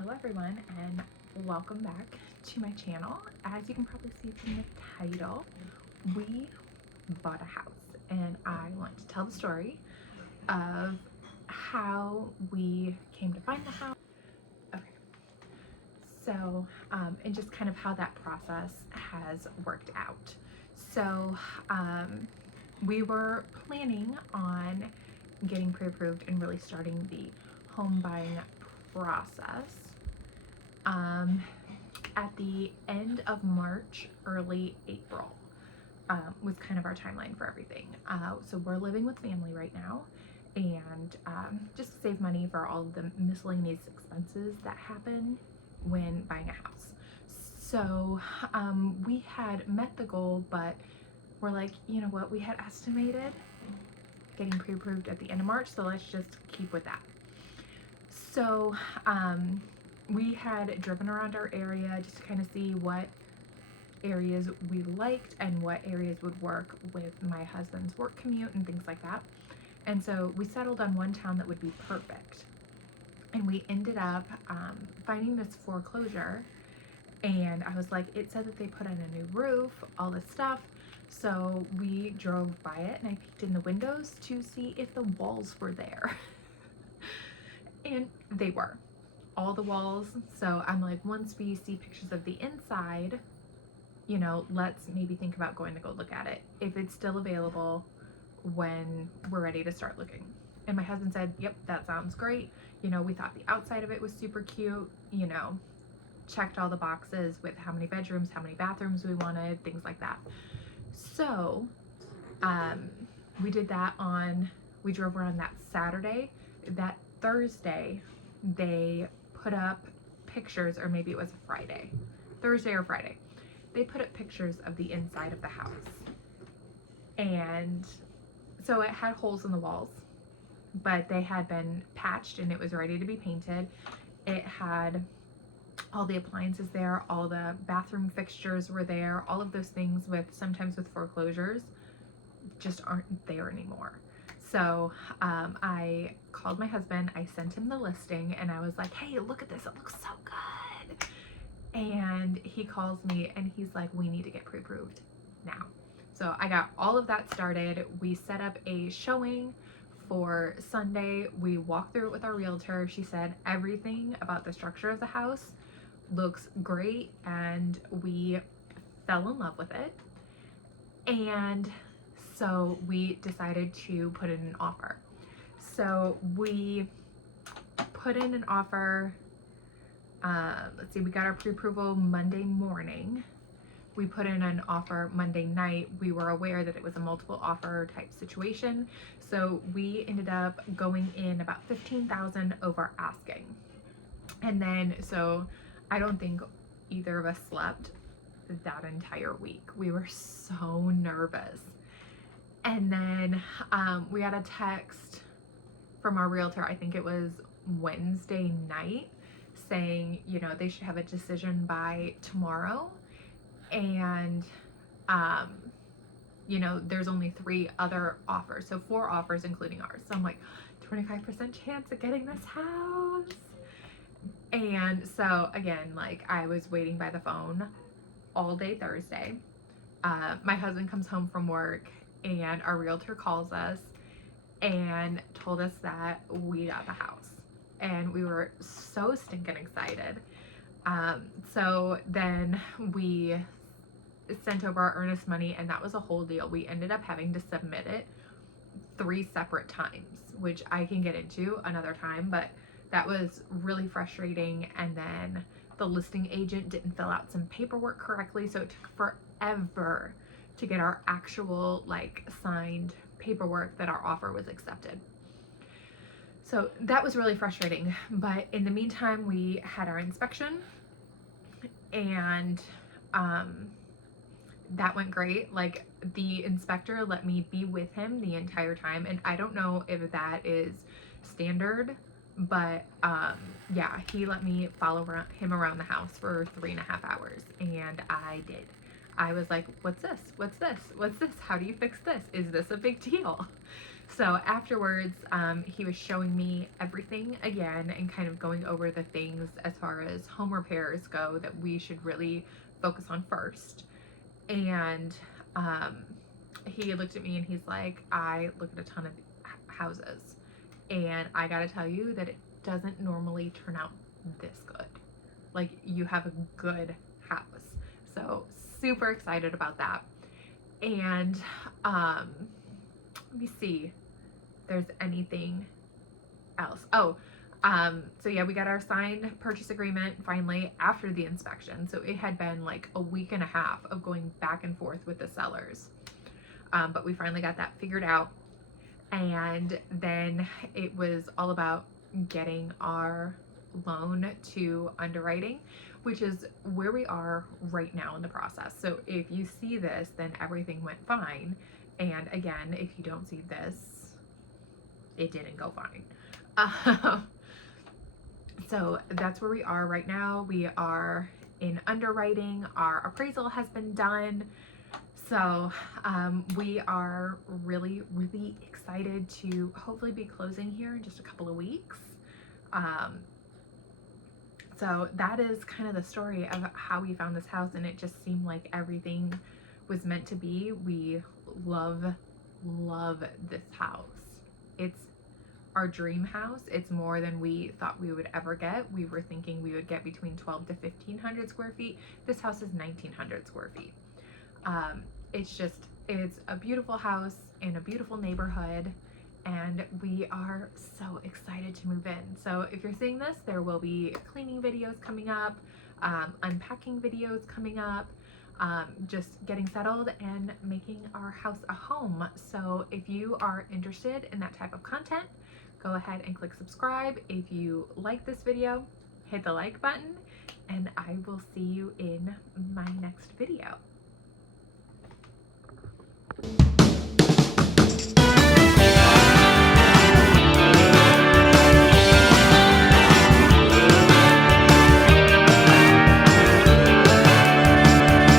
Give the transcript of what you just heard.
Hello everyone, and welcome back to my channel. As you can probably see from the title, we bought a house, and I want to tell the story of how we came to find the house. Okay, so and just kind of how that process has worked out. So we were planning on getting pre-approved and really starting the home buying process at the end of March, early April was kind of our timeline for everything. So we're living with family right now, and just to save money for all of the miscellaneous expenses that happen when buying a house. So we had met the goal, but we're like, you know what, we had estimated getting pre-approved at the end of March, so let's just keep with that. So we had driven around our area just to kind of see what areas we liked and what areas would work with my husband's work commute and things like that. And so we settled on one town that would be perfect. And we ended up finding this foreclosure, and I was like, it said that they put in a new roof, all this stuff. So we drove by it, and I peeked in the windows to see if the walls were there. And they were. All the walls. So I'm like, once we see pictures of the inside, you know, let's maybe think about going to go look at it if it's still available when we're ready to start looking. And my husband said, yep, that sounds great. You know, we thought the outside of it was super cute, you know, checked all the boxes with how many bedrooms, how many bathrooms we wanted, things like that. So we did that we drove around that Saturday. That Thursday, they put up pictures, or maybe it was a Friday, Thursday or Friday. They put up pictures of the inside of the house. And so it had holes in the walls, but they had been patched and it was ready to be painted. It had all the appliances there, all the bathroom fixtures were there, all of those things sometimes with foreclosures just aren't there anymore. So I called my husband, I sent him the listing, and I was like, hey, look at this, it looks so good. And he calls me and he's like, we need to get pre-approved now. So I got all of that started. We set up a showing for Sunday. We walked through it with our realtor. She said everything about the structure of the house looks great, and we fell in love with it. And so we decided to put in an offer. So we put in an offer. Let's see, we got our pre-approval Monday morning. We put in an offer Monday night. We were aware that it was a multiple offer type situation. So we ended up going in about $15,000 over asking. And then, so I don't think either of us slept that entire week. We were so nervous. And then we got a text from our realtor, I think it was Wednesday night, saying, you know, they should have a decision by tomorrow. And, you know, there's only 3 other offers, so 4 offers including ours. So I'm like, 25% chance of getting this house. And so again, like, I was waiting by the phone all day Thursday. My husband comes home from work, and our realtor calls us and told us that we got the house, and we were so stinking excited. So then we sent over our earnest money, and that was a whole deal. We ended up having to submit it 3 separate times, which I can get into another time, but that was really frustrating. And then the listing agent didn't fill out some paperwork correctly, so it took forever to get our actual, like, signed paperwork that our offer was accepted. So that was really frustrating. But in the meantime, we had our inspection, and that went great. Like, the inspector let me be with him the entire time, and I don't know if that is standard, but yeah, he let me follow him around the house for 3.5 hours, and I did. I was like, what's this? What's this? What's this? How do you fix this? Is this a big deal? So afterwards, he was showing me everything again and kind of going over the things as far as home repairs go that we should really focus on first. And um, he looked at me and he's like, I look at a ton of houses, and I gotta tell you that it doesn't normally turn out this good. Like, you have a good house. So super excited about that. And let me see if there's anything else. Oh, so yeah, we got our signed purchase agreement finally after the inspection. So it had been like a week and a half of going back and forth with the sellers. But we finally got that figured out. And then it was all about getting our loan to underwriting, which is where we are right now in the process. So if you see this, then everything went fine. And again, if you don't see this, it didn't go fine. So that's where we are right now. We are in underwriting. Our appraisal has been done. So we are really, really excited to hopefully be closing here in just a couple of weeks. So that is kind of the story of how we found this house, and it just seemed like everything was meant to be. We love this house. It's our dream house. It's more than we thought we would ever get. We were thinking we would get between 12 to 1,500 square feet. This house is 1,900 square feet. It's a beautiful house in a beautiful neighborhood, and we are so excited to move in. So if you're seeing this, there will be cleaning videos coming up, unpacking videos coming up, just getting settled and making our house a home. So if you are interested in that type of content, go ahead and click subscribe. If you like this video, hit the like button, and I will see you in my next video.